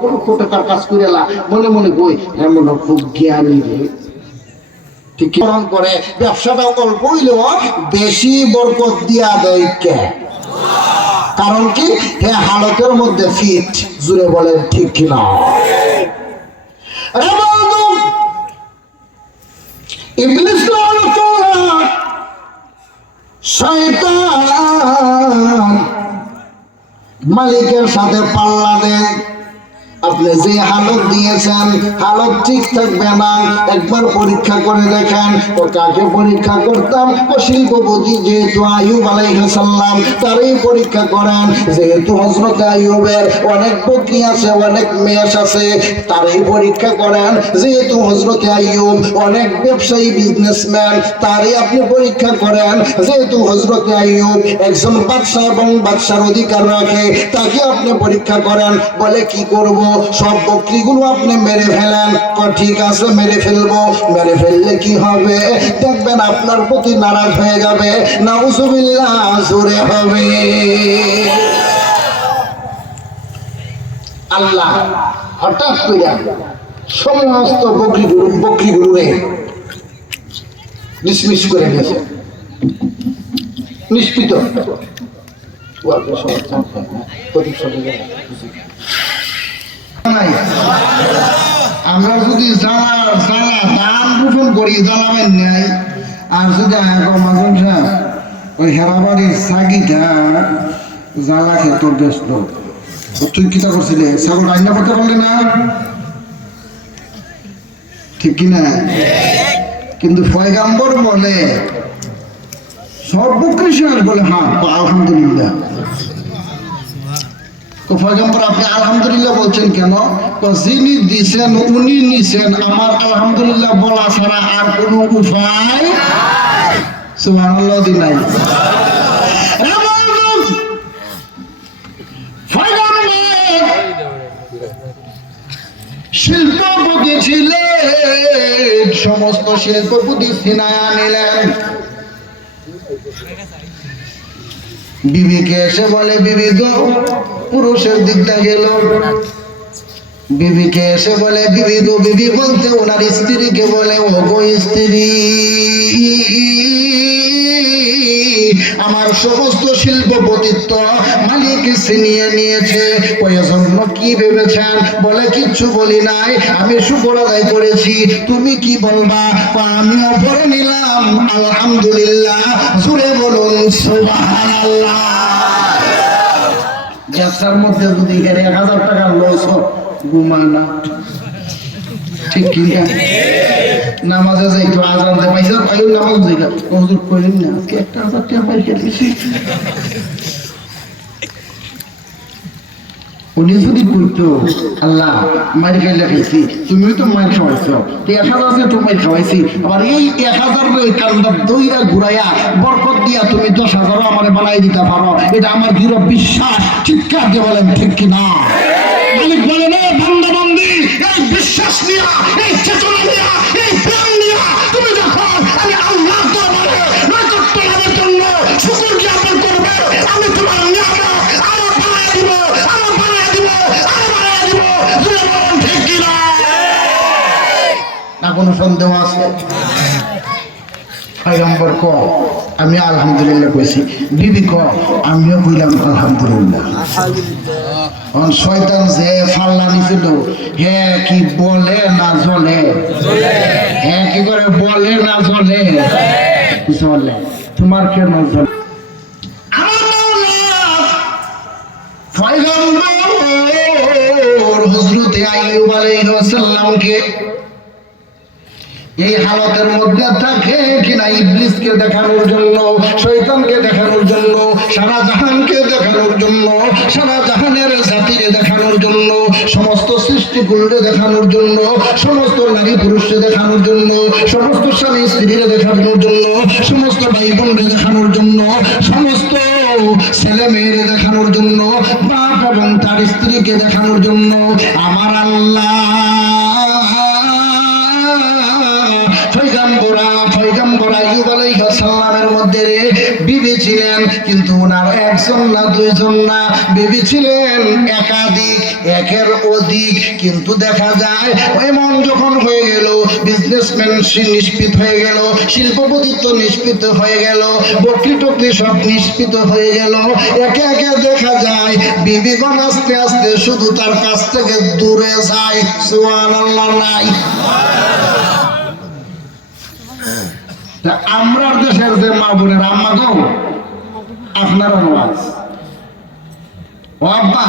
কোন কোটাকার কাজ করে এলা মনে মনে কই এমন খুব জ্ঞানী রে ঠিক করে ব্যবসাটা অল্প হইলেও বেশি বরকত দিয়া দেয় কে কারণ কি হে হালতের মধ্যে ফিট জুড়ে বলেন ঠিক কিনা ইবলিস শয়তান মালিকের সাথে পাল্লা দেন আপনি যে হালত দিয়েছেন হালত ঠিক থাকবে না একবার পরীক্ষা করে দেখেন ও কাকে পরীক্ষা করতাম ও শিল্পপতি যেহেতু আইয়ুব আলাইহিস সালাম তারই পরীক্ষা করেন যেহেতু হযরত আইয়ুবের অনেক বকরি আছে অনেক মেষ আছে তারই পরীক্ষা করেন যেহেতু হযরত আইয়ুব অনেক ব্যবসায়ী বিজনেসম্যান তারই আপনি পরীক্ষা করেন যেহেতু হযরত আইয়ুব একজন বাদশা এবং বাদশার অধিকার রাখে তাকে আপনি পরীক্ষা করেন বলে কি করব সব বকরিগুলো আপনি মেরে ফেলেন ঠিক আছে মেরে ফেলবো মেরে ফেললে কি হবে দেখবেন আপনার প্রতি নারাজ হয়ে যাবে নাউজুবিল্লাহ জোরে হবে আল্লাহ হঠাৎ করে সমস্ত বকরিগুলোরে নিষ্মিষ করে গেছে নিষ্পিত আমরা যদি দান রোপণ করি জ্বালাবেন নাই আর যদি মাজন সাহেব ওই হেরাবাড়ির সাগিটা জ্বালা খেত ব্যস্ত তুই কিতা করছিলে ছাগল রান্না করতে পারলে না ঠিক কিনা কিন্তু পয়গাম্বর বলে সর্বকৃষ্ণ বলে হ্যাঁ আলহামদুলিল্লাহ তো পয়গম্বর আপনি আলহামদুলিল্লাহ বলছেন কেন যিনি দিছেন উনি নিছেন আমার আলহামদুলিল্লাহ বলা ছাড়া আর কোনো উপায় সুবহানাল্লাহ দি নাই শিল্পপতি ছিলেন সমস্ত শিল্পপতি ছিনায়া নিলেন বিবিকে এসে বলে বিবি গো পুরুষের দিকটা গেল বিবিকে এসে বলে বিবি গো বিবি বলতে ওনার স্ত্রীকে বলে ও গো স্ত্রী আমার সমস্ত শিল্পপতিত্ব মালিক ছিনিয়ে নিয়েছে ওই জন্য কি ভেবেছেন বলে কিচ্ছু বলি নাই আমি শুকর আদায় করেছি তুমি কি বলবা আমিও পড়ে নিলাম আলহামদুলিল্লাহ জুড়ে বলুন সুবহানাল্লাহ ব্যবসার মধ্যে যদি 1000 টাকা লস ঘুমানা ঠিক কি নামাজে যাইতো আজান দে পয়সা পাইও নামাজ দিলা হুজুর কইলেন না আজকে 1000 টাকা পয়সা দিছি উনি যদি বলতো আল্লাহ মার খাইলে খাইছি তুমিও তো মার খাওয়াইছো 1000 তো মার খাওয়াইছি আবার এই 1000 কান্দা দইরা ঘুরাইয়া বরকত দিয়া তুমি 10,000 আমারে বানাই দিতে পারো এটা আমার দৃঢ় বিশ্বাস চিৎকার দিয়ে বলেন ঠিক কি না মালিক বলে না বান্দা বান্দি এই বিশ্বাস নিয়া এই চেতনা নিয়া এই প্রেম নিয়া তুমি যখন আমি আল্লাহর দরবারে নৈকট্য লাভের জন্য শুকর জ্ঞাপন করবে আমি তোমার নিয়ামত আরো বাড়ায় দিব আরো বাড়ায় দিব আরো বাড়ায় দিব বলুন ঠিক কি না কোনো সন্দেহ আছে পয়গম্বর কো আমি আলহামদুলিল্লাহ কইছি বিবি কো আমিও কইলাম আলহামদুলিল্লাহ শয়তান যে ফাল্লা নিছিল হে কি বলে না জ্বলে হে কি করে বলে না জ্বলে জ্বলে তোমার কেন জ্বলে পয়গম্বর হযরত আইয়ুব আলাইহিস সালামকে এই হালতের মধ্যে থাকে কিনা ইবলিসকে দেখানোর জন্য শয়তানকে দেখানোর জন্য সারা জাহানকে দেখানোর জন্য সারা জাহানের জাতিকে দেখানোর জন্য সমস্ত সৃষ্টিকুলকে দেখানোর জন্য সমস্ত নারী পুরুষকে দেখানোর জন্য সমস্ত স্বামী স্ত্রীকে দেখানোর জন্য সমস্ত ভাই বোনকে দেখানোর জন্য সমস্ত ছেলে মেয়েকে দেখানোর জন্য বাপ এবং তার স্ত্রীকে দেখানোর জন্য আমার আল্লাহ পয়গম্বর আইয়ুব আলাইহিস সালামের মধ্যে বিবি ছিলেন, কিন্তু ওনার একজন না দুইজন না, বিবি ছিলেন একাধিক, একের অধিক। কিন্তু দেখা যায় এমন যখন হয়ে গেল, বিজনেসম্যান নিষ্পিত হয়ে গেল, শিল্পপতিত্ব নিষ্পিত হয়ে গেল, বকরি টকরি সব নিষ্পিত হয়ে গেল, একে একে দেখা যায় বিবিগণ আস্তে আস্তে শুধু তার কাছ থেকে দূরে যায়। সুবহানাল্লাহ নাই? আমরা দেশের যে মা বোনের আম্মা গো, আপনার ওয়াজ, ও আব্বা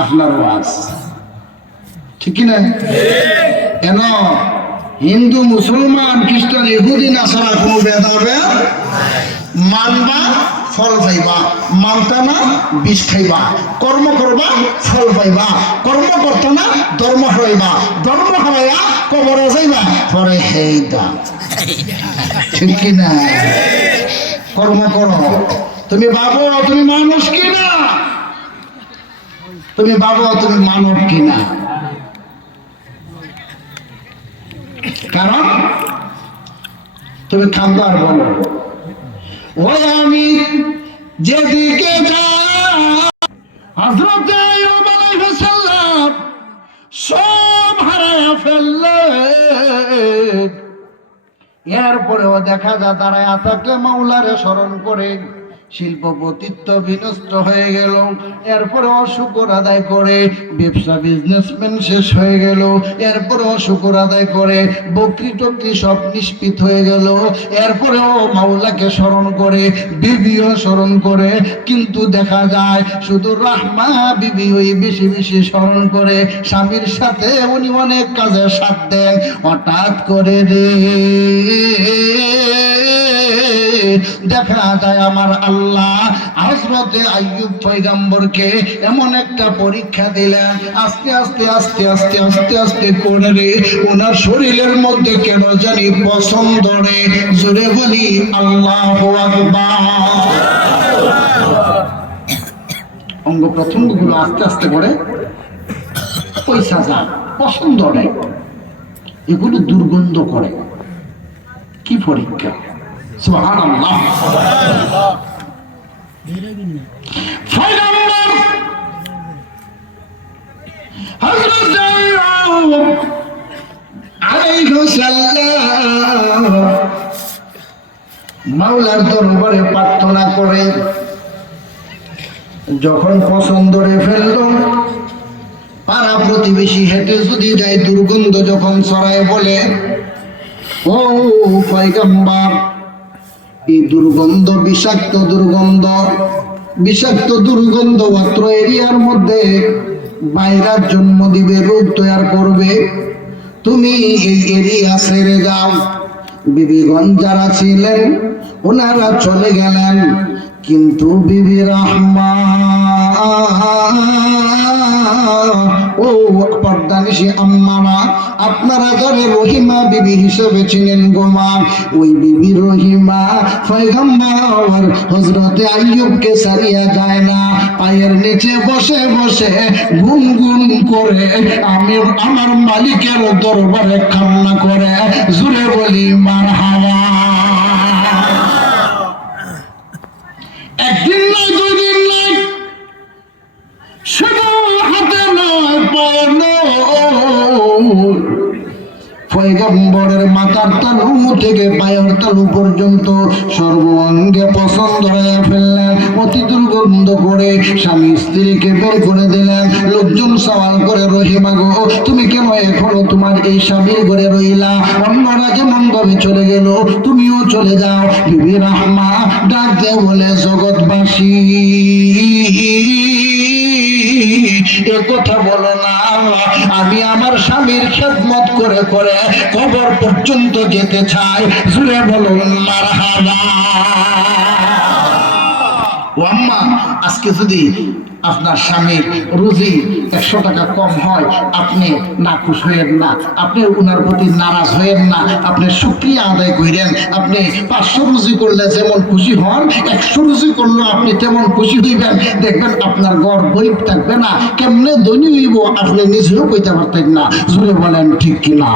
আপনার ওয়াজ, ঠিক না? কেন হিন্দু মুসলমান খ্রিস্টান ইহুদি নাসারা কোনো ভেদাভেদ? মানবা ফল পাইবা, মানতা না বিষ খাইবা, কর্ম করবা ফল পাইবা, কর্ম করতো না ধর্ম হইবা, ধর্ম হইয়া কবরে যাইবা পরে হেইদা, ঠিক কিনা? কর্ম করো, তুমি ভাবো তুমি মানুষ কিনা, তুমি ভাবো তুমি মানব কিনা। কারণ তুমি খাদ্য আর বলো ওই আমি যেদিকে হযরত আইয়ুব আলাইহিস সালাম সব হারায়া ফেললেন, এরপরেও দেখা যায় দাঁড়ায় থাকলে মাওলারে স্মরণ করে, শিল্পপতিত্ব বিনষ্ট হয়ে গেল, এরপরেও শুকর আদায় করে, ব্যবসা বিজনেসম্যান শেষ হয়ে গেল, এরপরেও শুকর আদায় করে, বকরি টকরি সব নিষ্পিত হয়ে গেল, এরপরেও মাওলাকে স্মরণ করে, বিবিও স্মরণ করে, কিন্তু দেখা যায় শুধু রাহমা বিবি ওই বেশি বেশি স্মরণ করে, স্বামীর সাথে উনি অনেক কাজে সাথ দেন। হঠাৎ করে রে দেখা যায় আমার আল্লাহ হযরতে আইয়ুব পয়গম্বরকে এমন একটা পরীক্ষা দিলেন, আস্তে আস্তে আস্তে আস্তে আস্তে আস্তে করে রে ওনার শরীরের মধ্যে কেন জানি পছন্দ রে, জোরে বলি আল্লাহু আকবার। অঙ্গ প্রত্যঙ্গগুলো আস্তে আস্তে করে পয়সা যা পছন্দ নেই, এগুলো দুর্গন্ধ করে। কি পরীক্ষা! সুবহানাল্লাহ। পয়গম্বর হযরত আইয়ুব আলাইহিস সালাম মাওলার দরবারে প্রার্থনা করে, যখন পছন্দ রে ফেলল, পাড়া প্রতিবেশী হেঁটে যদি যায় দুর্গন্ধ যখন ছড়ায়, বলে ও পয়গম্বর এই দুর্গন্ধ বিষাক্ত দুর্গন্ধ, বিষাক্ত দুর্গন্ধ মাত্র এরিয়ার মধ্যে ভাইরাস জন্ম দিবে, রোগ তৈরি করবে, তুমি এই এরিয়া ছেড়ে যাও। বিবিগণ যারা ছিলেন ওনারা চলে গেলেন, কিন্তু বিবি রাহমা ও পর্দানিশী আম্মারা, আপনারা যারা রহিমা বিবি হিসেবে চিনেন গোমা, ওই বিবি রহিমা পয়গম্বর হযরতে আইয়ুবকে ছাড়িয়া যায় না, পায়ের নিচে বসে বসে গুনগুন করে আমি আমার মালিকের দরবারে কান্না করে, জুড়ে বলি মারহাবা। একদিন নয় দুই দিন নয়, শুধু হাতে নয় পায়ে নয়, পয়গম্বরের মাথার তালু থেকে পায়ের তালু পর্যন্ত সর্বাঙ্গে পছন্দ হয়ে ফেললেন, অতি দুর্গন্ধ করে স্বামী স্ত্রীকে বের করে দিলেন। লোকজন সওয়াল করে, রহিমা গো তুমি কেন এখনো তোমার এই স্বামীর ঘরে রইলা? অন্যরা যেমন ভাবে চলে গেল তুমিও চলে যাও। বিবি রাহমা ডাক দিয়ে বলে, জগৎবাসী এ কথা বলো না, আমি আমার স্বামীর খেদমত করে করে কবর পর্যন্ত যেতে চাই, জুড়ে বলুন মারহাবা। ও আম্মা, আজকে যদি আপনার স্বামীর রুজি 100 টাকা কম হয়, আপনি নাখুশ হইেন না, আপনি উনার প্রতি নারাজ হইেন না, আপনি শুকরিয়া আদায় করেন। আপনি 500 রুজি করলে যেমন খুশি হন, 100 রুজি করলে আপনি তেমন খুশি হইবেন। দেখবেন আপনার ঘর গরিব থাকবে না, কেমনে ধনী হইব আপনি নিজেও কইতে পারতেন না, জুড়ে বলেন ঠিক কিনা?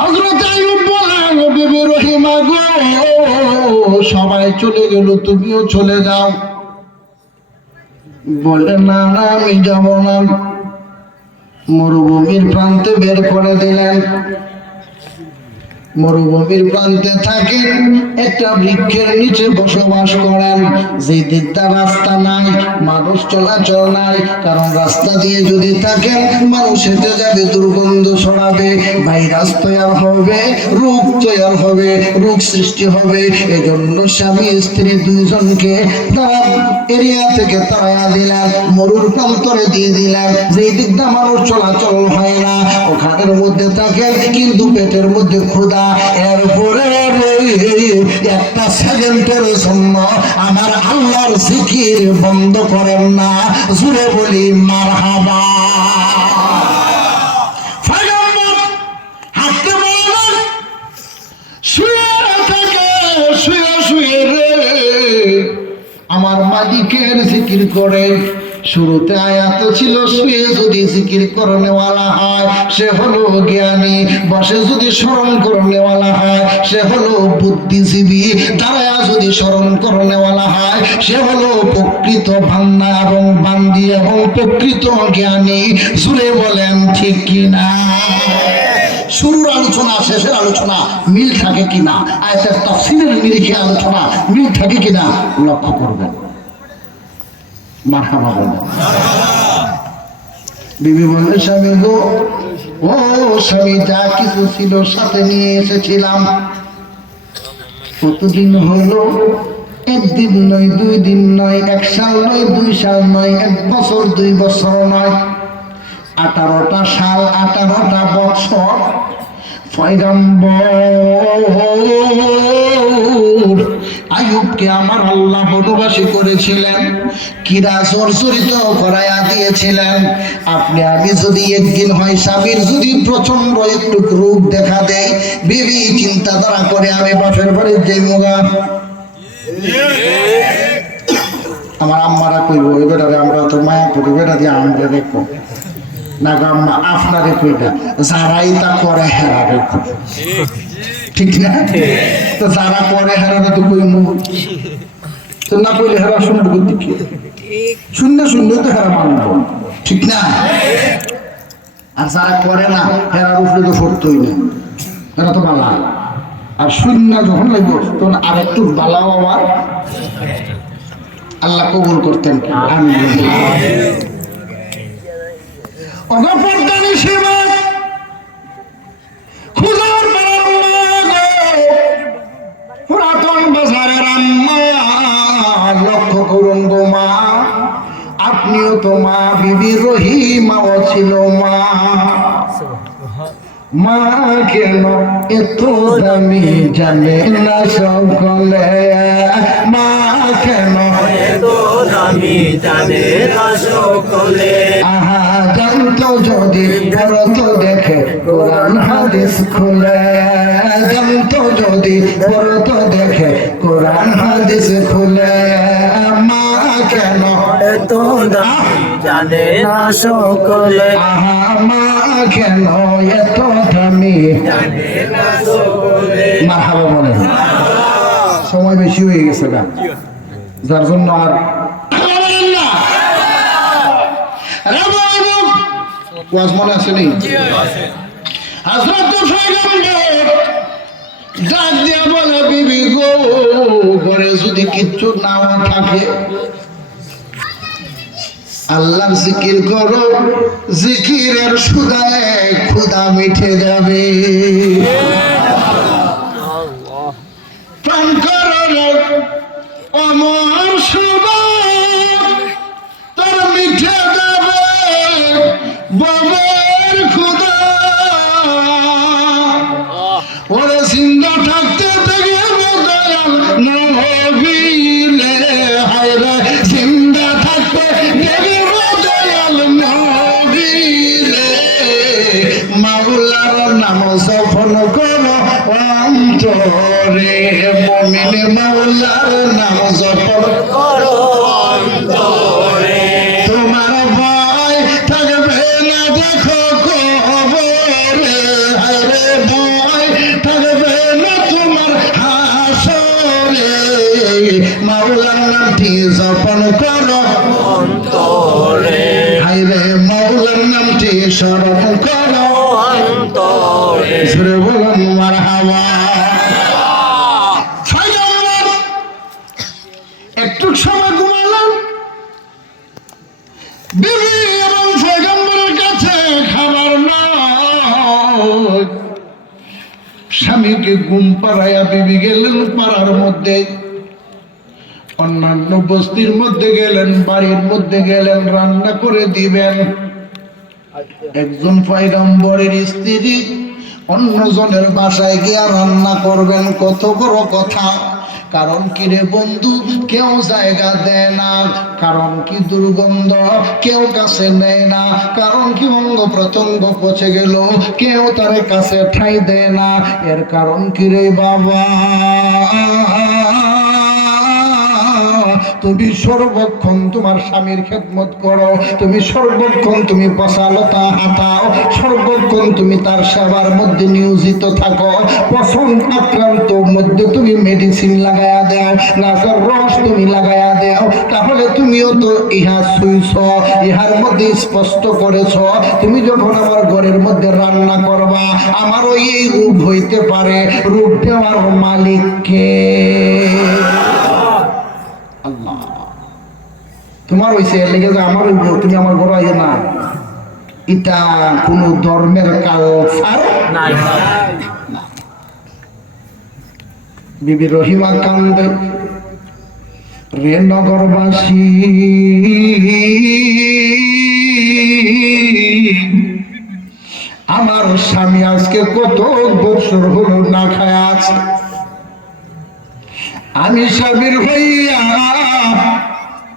হযরত আইয়ুব বলেন, বিবি রহিমা গো, সবাই চলে গেল, তুমিও চলে যাও। বলে না না, আমি যাব না। মরুভূমির প্রান্তে বের করে দিলেন। মরুভূমির প্রান্তে থাকে একটা বৃক্ষের নিচে বসবাস করেন। যে দিকটা রাস্তা নাই, মানুষ চলাচল নাই, কারণ রাস্তা দিয়ে যদি থাকেন মানুষ হেঁটে যাবে, দুর্গন্ধ ছড়াবে, ভাইরাস তৈরি হবে, রোগ তৈরি হবে, রোগ সৃষ্টি হবে। এজন্য স্বামী স্ত্রী দুইজনকে তারা এরিয়া থেকে তাড়াইয়া দিলেন, মরুর প্রান্তরে দিয়ে দিলেন। যে দিকটা মানুষ চলাচল হয় না ওখানের মধ্যে থাকেন, কিন্তু পেটের মধ্যে ক্ষুধা। এরপরে একটা সেকেন্ডের জন্য আমার আল্লাহর জিকির বন্ধ করেন না। জুড়ে বলি মারহাবা। হাঁটতে বলেন, শুয়ে থাকে, শুয়ে শুয়ে রে আমার মালিকের জিকির করে। শুরুতে আয়াত ছিল, শুয়ে যদি জিকির করনেওয়ালা হয় সে হলো জ্ঞানী, বসে যদি স্মরণ করনেওয়ালা হয় সে হলো বুদ্ধিজীবী, দাঁড়ায়া যদি স্মরণ করনেওয়ালা হয় সে হলো প্রকৃত বান্দা এবং বান্দি এবং প্রকৃত জ্ঞানী। জুড়ে বলেন ঠিক কিনা? শুরুর আলোচনা শেষের আলোচনা মিল থাকে কিনা, আয়াতের তাফসীরের নিরিখে আলোচনা মিল থাকে কিনা লক্ষ্য করবেন। মারহাবা বলেন। বিবি বলল, স্বামী গো, ও স্বামী, যা কিছু ছিল সাথে নিয়ে এসেছিলাম। কতদিন হলো? একদিন নয়, 2 দিন নয়, 1 সাল নয়, 2 সাল নয়, 1 বছর 2 বছর নয়, 18টা সাল, 18টা বছর পয়গম্বর আইয়ুবকে আমার আল্লাহ বনবাসী করেছিলেন, কিরা জর্জরিত করাইয়া দিয়েছিলেন। আপনি আমি যদি একদিন হয় স্বামীর যদি প্রচন্ড একটু রোগ দেখা দেয়, বিবি চিন্তাধারা করে আমি বাপের বাড়ির যে মুগা। আমার আম্মারা কইব, এবারে আমরা তো মায়া করি, বেটা দিয়ে আমরা দেখো না গো আম্মা, আপনারে কই না, যারাই তা করে হেরা দেখো, ঠিক না? তো যারা করে হেরা তো কইমু, তো না কইলে হেরা শুনবো কি? শূন্য শূন্য তো হেরা মানবো, ঠিক না? আর যারা করে না হেরার উপরে তো সত্যই না, হেরা তো বালা। আর শূন্য যখন লাগবো তখন আর একটু বালাও আমার আল্লাহ কবুল করতেন। আমিন। অগপর্দানি সেবা খুদার পুরাতন বাজারের আম্মা, লক্ষ্য করুন গো মা, আপনিও তো মা, বিবি রহিমাও ছিল মা। মা কেন এত দামি জানে না সকলে, মা কেন এত দামি জানে না সকলে। আহা জানতো যদি পড়ত দেখে কোরআন হাদিস খুলে, জানতো যদি পড়ত দেখে কোরআন হাদিস খুলে। মা কেন এত দামি জানে না সকলে, আহা মা কেন এত দামি জানে না সকলে। মারহাবা বলেন। সময় বেশি হয়ে গেছে না, যার জন্য আর ওয়াজ মনে আছে নি? হযরত পয়গম্বর ডাক দিয়া বলে, বিবি গো, ঘরে যদি কিচ্ছু নাও থাকে আল্লাহর জিকির করো, জিকিরের সুদায় ক্ষুধা মিটে যাবে। প্রাণ করো অমর সুদায় তোর মিটে যাবে বাবার ক্ষুধা। ওরে জিন্দা থাকতে দেখে দয়াল নবীলে, হায়রে জিন্দা থাকতে দেখে দয়াল নবীলে। মাওলার নাম জপন করো অন্তরে, মুমিন মাওলার নাম জপন করো অন্তরে। তোমার ভয় থাকবে না দেখো কবরে, হায়রে ভয় মাওলার নামটি জপন করো অন্তরে, হায়রে মাওলার নামটি স্মরণ করো অন্তরে, জোরে বলুন মারহাবা। একটু সময় ঘুমালাম, বিবি এবং পয়গম্বরের কাছে খাবার নাই। স্বামীকে ঘুম পাড়াইয়া বিবি গেলেন পাড়ার মধ্যে, অন্যান্য বস্তির মধ্যে গেলেন, বাড়ির মধ্যে গেলেন, রান্না করে দিবেন। একজন পয়গম্বরের স্ত্রী অন্যজনের বাসায় গিয়া রান্না করবেন, কত বড় কথা। কারণ কি রে বন্ধু, কেউ জায়গা দেয় না, কারণ কি দুর্গন্ধ কেউ কাছে নেয় না, কারণ কি অঙ্গ প্রত্যঙ্গ পচে গেল কেউ তার কাছে ঠাঁই দেয় না। এর কারণ কি রে বাবা, তুমি সর্বক্ষণ তোমার স্বামীর খেদমত করো, তুমি সর্বক্ষণ তুমি পশালতা হাতাও, সর্বক্ষণ তুমি তার সেবার মধ্যে নিয়োজিত থাকো, পছন্দ আক্রান্ত মধ্যে তুমি মেডিসিন লাগায়া দাও, গাছের রস তুমি লাগায়া দাও, তাহলে তুমিও তো ইহা শুইছ, ইহার মধ্যে স্পষ্ট করেছ তুমি যখন আমার ঘরের মধ্যে রান্না করবা আমারও এই রূপ হইতে পারে, রূপ দেওয়ার মালিককে আল্লাহ। তোমার হইছে এর লেগে যে আমার হইব, তুমি আমার ঘর আইয়ে না, এটা কোন ধর্মের কালচার নাই। বিবি রহিমা কান্দে, রে নগরবাসী আমার স্বামী আজকে কত বছর হলো না খায় আছে, আমি স্বামীর হইয়া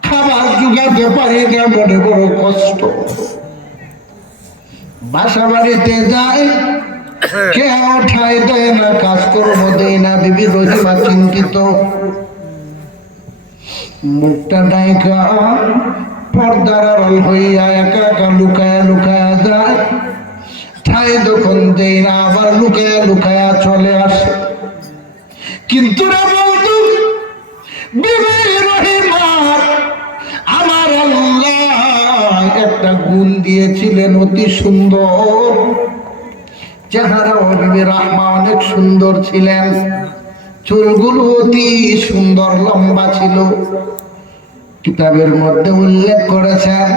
খাবার জোগাতে পারি না, মনে বড় কষ্ট। বাসা বাড়িতে যাই কেউ ঠাই দেয় না, কাজকর্ম দেয় না। বিবি রহিমা চিন্তিত, মুখটা ডাইকা পর্দার আড়াল হইয়া একা একা লুকায়া লুকায়া যায়, ঠাই যখন দেয় না আবার লুকায়া লুকায়া চলে আসে। কিন্তু বিবি রহিমার আমার আল্লাহ একটা গুণ দিয়েছিলেন অতি সুন্দর, চেহারাও বিবি রহমা অনেক সুন্দর ছিলেন, চুলগুলো অতি সুন্দর লম্বা ছিল। কিতাবের মধ্যে উল্লেখ করেছেন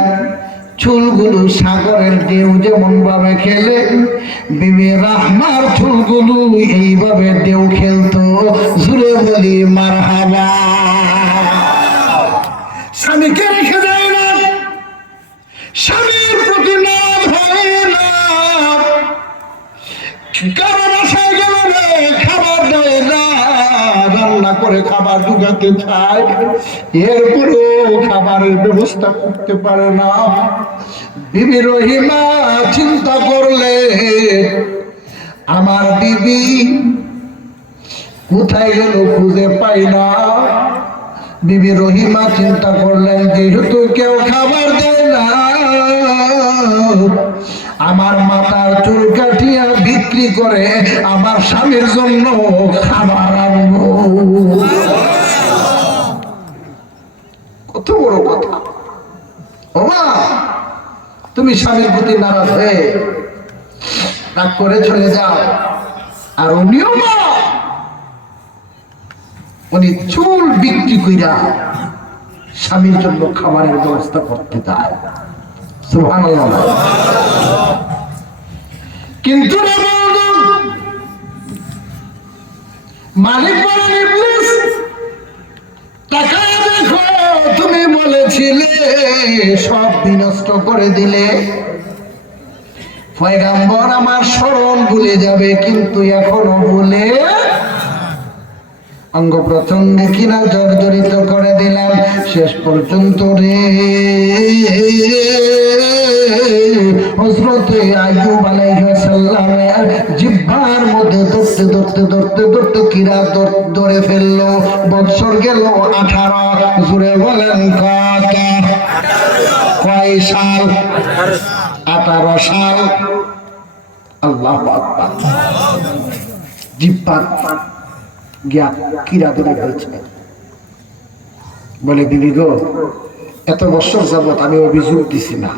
চুলগুলো সাগরের ঢেউ যেমন ভাবে খেলে, বিবি রহমার চুলগুলো এইভাবে ঢেউ খেলতো। জুড়ে বলি মারহাবা। স্বামীকে রেখে দেয় না, স্বামীর প্রতি নাম হয় না, কারো বাসায় গেলে খাবার দেয় না, রান্না করে খাবার জোগাতে চায়, এরপরেও খাবারের ব্যবস্থা করতে পারে না। বিবি রহিমা চিন্তা করলে আমার বিবি কোথায় গেল খুঁজে পাই না। বিবি রহিমা চিন্তা করলেন যেহেতু কেউ খাবার দেয় না, আমার মাথার চুল কাটিয়া বিক্রি করে আমার স্বামীর জন্য খাবার আনবো। কত বড় কথা। ওমা তুমি স্বামীর প্রতি নারাজ হয়ে রাগ করে চলে যাও, আর উনিও না, উনি চুল বিক্রি কইরা স্বামীর জন্য খাবারের ব্যবস্থা করতে যায়। সুবহানাল্লাহ। কিন্তু মালিক বলেন ইবলিস, তাকায় দেখো তুমি বলেছিলে সব বিনষ্ট করে দিলে, পয়গম্বর আমার স্মরণ ভুলে যাবে, কিন্তু এখনো ভুলে অঙ্গ প্রত্যঙ্গে কিনা জর্জরিত করে দিলাম। শেষ পর্যন্ত রে হযরতে আইয়ুব আলাইহিস সালামের জিহ্বার মধ্যে ধরতে ধরতে ধরতে ধরতে কিরা ধরে ফেললো। বৎসর গেল 18। জুড়ে বলেন কত? কয় সাল? 18 সাল। আল্লাহু আকবার। জিহ্বা গিয়া কিরা ধরে ফেলছে। বলে বিবি গো, এত বছর যাবত আমি অভিযোগ দিছি না,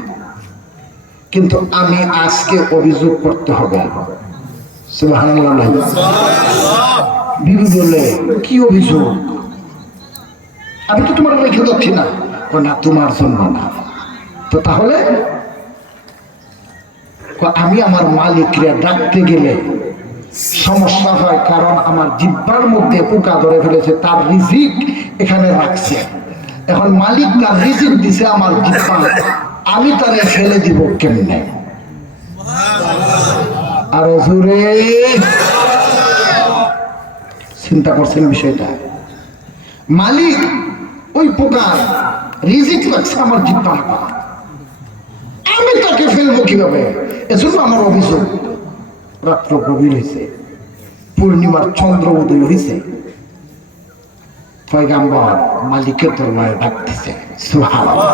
কিন্তু আমি আজকে অভিযোগ করতে হবে। সুবহানাল্লাহ। বিবি বলে কি অভিযোগ? আমি তো তোমার রেখে যাচ্ছি না। না, তোমার জন্য না। তো তাহলে আমি আমার মালিকরে ডাকতে গেলে সমস্যা হয়, কারণ আমার জিহ্বার মধ্যে পোকা ধরে ফেলেছে, তার রিজিক এখানে রাখছে। এখন মালিক তার রিজিক দিছে আমার জিহ্বা, আমি তারে ফেলে দিব কেমনে? আর জোরে চিন্তা করছেন বিষয়টা? মালিক ওই পোকার রিজিক রাখছে আমার জিহ্বা, আমি তাকে ফেলবো কিভাবে? এজন্য আমার অভিযোগ। রাত্র গভীর হয়েছে, পূর্ণিমার চন্দ্র উদয় হয়েছে, পয়গাম্বর মালিকের দরবারে ডাকতেছে। সুবহানাল্লাহ।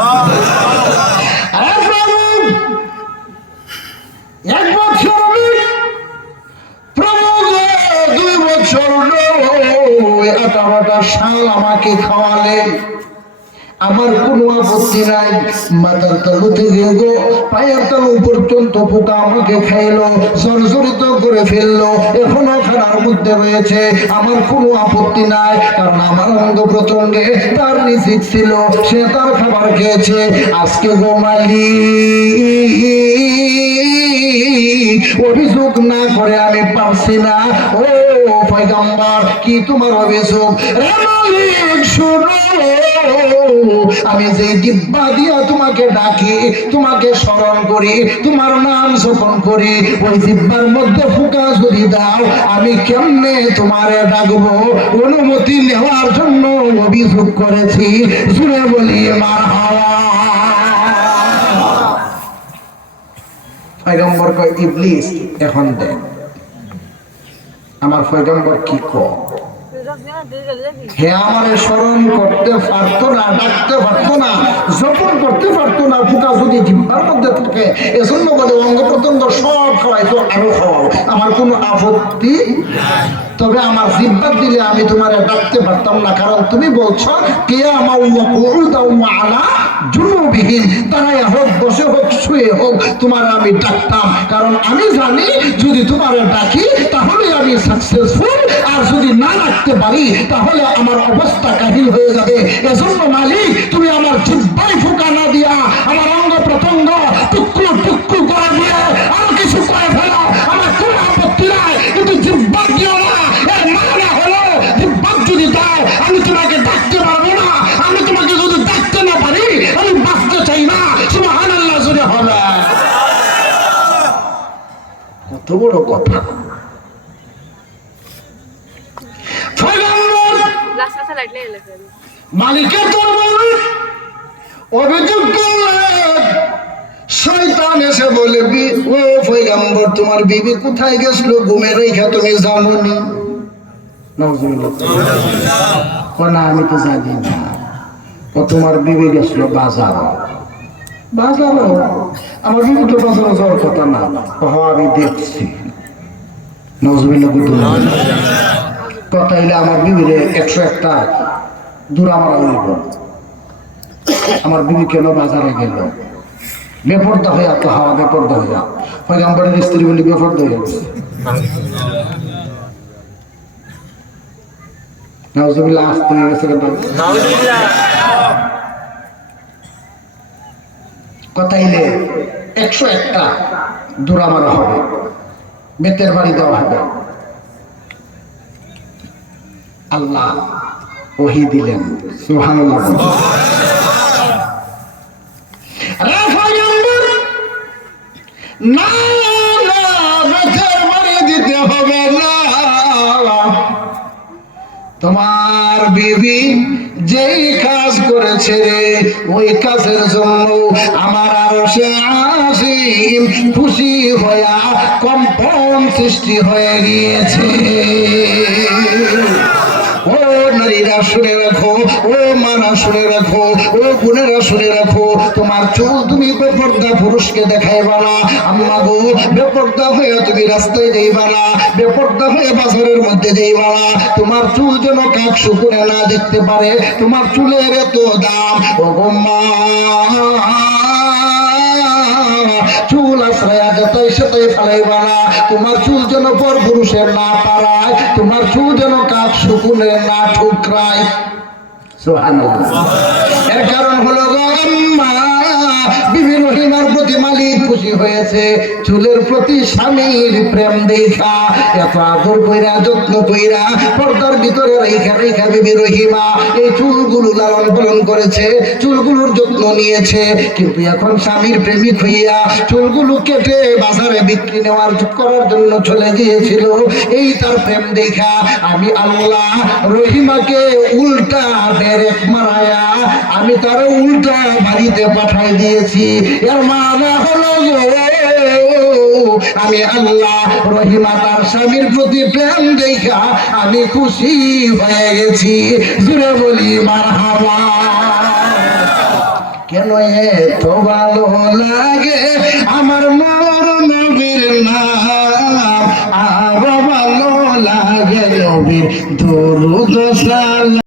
এক বছর, প্রভু 2 বছর 18টা সাল আমাকে খাওয়ালেন, আমার কোনো আপত্তি নাই। মাথার তালু থেকে গো পায়ের তালু পর্যন্ত পোকা আমাকে খাইলো, জর্জরিত করে ফেললো, এখনো খানার মধ্যে রয়েছে, আমার কোনো আপত্তি নাই, কারণ আমার অঙ্গ প্রত্যঙ্গে তার রিজিক ছিল, সে তার খাবার খেয়েছে। আজকে গো মালিক অভিযোগ না করে আমি পারছি না। ও পয়গম্বর, কি তোমার অভিযোগ? শোনো, আমি যে জিহ্বা দিয়া তোমাকে ডাকি, তোমাকে স্মরণ করি, তোমার নাম জপন করি, ওই জিহ্বার মধ্যে ফুকা যদি দাও, আমি কেমনে তোমারে ডাকবো? অনুমতি নেওয়ার জন্য অভিযোগ করেছি। শুনে বলি মারহাবা। পয়গম্বর কয়, ইবলিস এখন দেখ আমার পয়গম্বর কি কয়। হে আমারে স্মরণ করতে পারতো না, ডাকতে পারতো না, জপন করতে পারতো না, পোকা যদি জিহ্বার মধ্যে থাকে, এজন্য বলে অঙ্গ প্রত্যঙ্গ সব খাওয়াইতো, আরো খাওয়াও, আমার কোনো আপত্তি। তবে আমার জিহ্বা দিলে আমি তোমারে ডাকতে পারতাম না, কারণ তুমি বলছো কিয়ামা ওয়া কুউদা ওয়া আলা জুনুবিহিম, দাঁড়ায়া হোক, বসে হোক, শুয়ে হোক, তোমার আমি ডাকতাম, কারণ আমি জানি যদি তোমারে ডাকি তাহলে আমি সাকসেসফুল, আর যদি না ডাকতে পারি তাহলে আমার অবস্থা কাহিল হয়ে যাবে। এজন্য মালিক, তুমি আমার জিহ্বায় ফুঁকা না দিয়া আমার অঙ্গ প্রত্যঙ্গ টুকরো টুকরো করে দিয়ে আরো কিছু করে ফেলো, আমার কোনো আপত্তি নাই, কিন্তু জিহ্বা দিও না। এর মানে হলো জিহ্বা যদি দাও আমি তোমাকে ডাকতে পারবো না, আমি তোমাকে যদি ডাকতে না পারি আমি বাঁচতে চাই না। সুবহানাল্লাহ জোরে হবে। কত বড় কথা! মালিকের দরবারে অভিযোগ করলেন, শয়তান এসে বলে, ও পয়গম্বর, তোমার বিবি কোথায় গেছিল? ঘুমে রেখা তুমি জানোনি? না, আমি তো জানি না। তোমার বিবি গেছিল বাজার। বাজারও? আমার বিবি তো বাজারে যাওয়ার কথা না। আমি দেখছি। নজরুল্লাহ কথা হইলে আমার বিবিরে 101টা দূরা মারা হইব। আমার বিবি কেন বাজারে গেল? বেপর্দা হইয়া তো হাওয়া, বেপর্দা হইয়া পয়গম্বরের স্ত্রী বলি বেপর্দা হয়ে গেছে। নাউজুবিল্লাহ, আসতে হয়ে গেছে। কথা হইলে 101টা দূরা মারা হবে, বেতের বাড়ি দেওয়া হবে। আল্লাহ ওহী দিলেন। সুবহানাল্লাহ। না, বেতের বাড়ি দিতে হবে না, তোমার বিবি যেই কাজ করেছে ওই কাজের জন্য আমার আরশে আসীম খুশি হইয়া কম্পন সৃষ্টি হয়ে গিয়েছে। ও নারীরা শুনে রাখো, ও মারা শুনে রাখো, ও বোনেরা শুনে রাখো, তোমার চুল তুমি বেপর্দা পুরুষকে দেখাইবা না। আম্মা গো, বেপর্দা হয়ে তুমি রাস্তায় যাইবা না, বেপর্দা হয়ে বাজারের মধ্যে যাইবা না। তোমার চুল যেন কাক শুকুনে না দেখতে পারে, তোমার চুলের এত দাম। ও গো মা, চুল আশ্রয় যতই সেতই ফেলাইবা না। তোমার চুল যেন পর পুরুষের না পারায়, তোমার চুল যেন কাক শুকুনে না ঠুকরায়। সুবহানাল্লাহ। এর কারণ হলো গো আম্মা, বিবি রহিমার প্রতি মালিক খুশি হয়েছে চুলের প্রতি স্বামীর প্রেম দেখা। এত আদর কইরা যত্ন কইরা পর্দার ভিতরে রেখা রেখা বিবি রহিমা এই চুলগুলো লালন পালন করেছে, চুলগুলোর যত্ন নিয়েছে। কিন্তু এখন স্বামীর প্রেমিক হইয়া চুলগুলো কেটে বাজারে বিক্রি নেওয়ার করার জন্য চলে গিয়েছিল। এই তার প্রেম দেখা আমি আল্লাহ রহিমাকে উল্টা বেরেক মারায়া আমি তার উল্টা বাড়িতে পাঠাই দিয়েছি। এর মানে হলো আমি আল্লাহ রহিমা তার স্বামীর প্রতি প্রেম দেখা আমি খুশি হয়ে গেছি। জুড়ে বলি মারহাবা। কেন এত ভালো লাগে আমার মোর নবীর নাম, আরো ভালো লাগে নবীর দরুদ সালাম।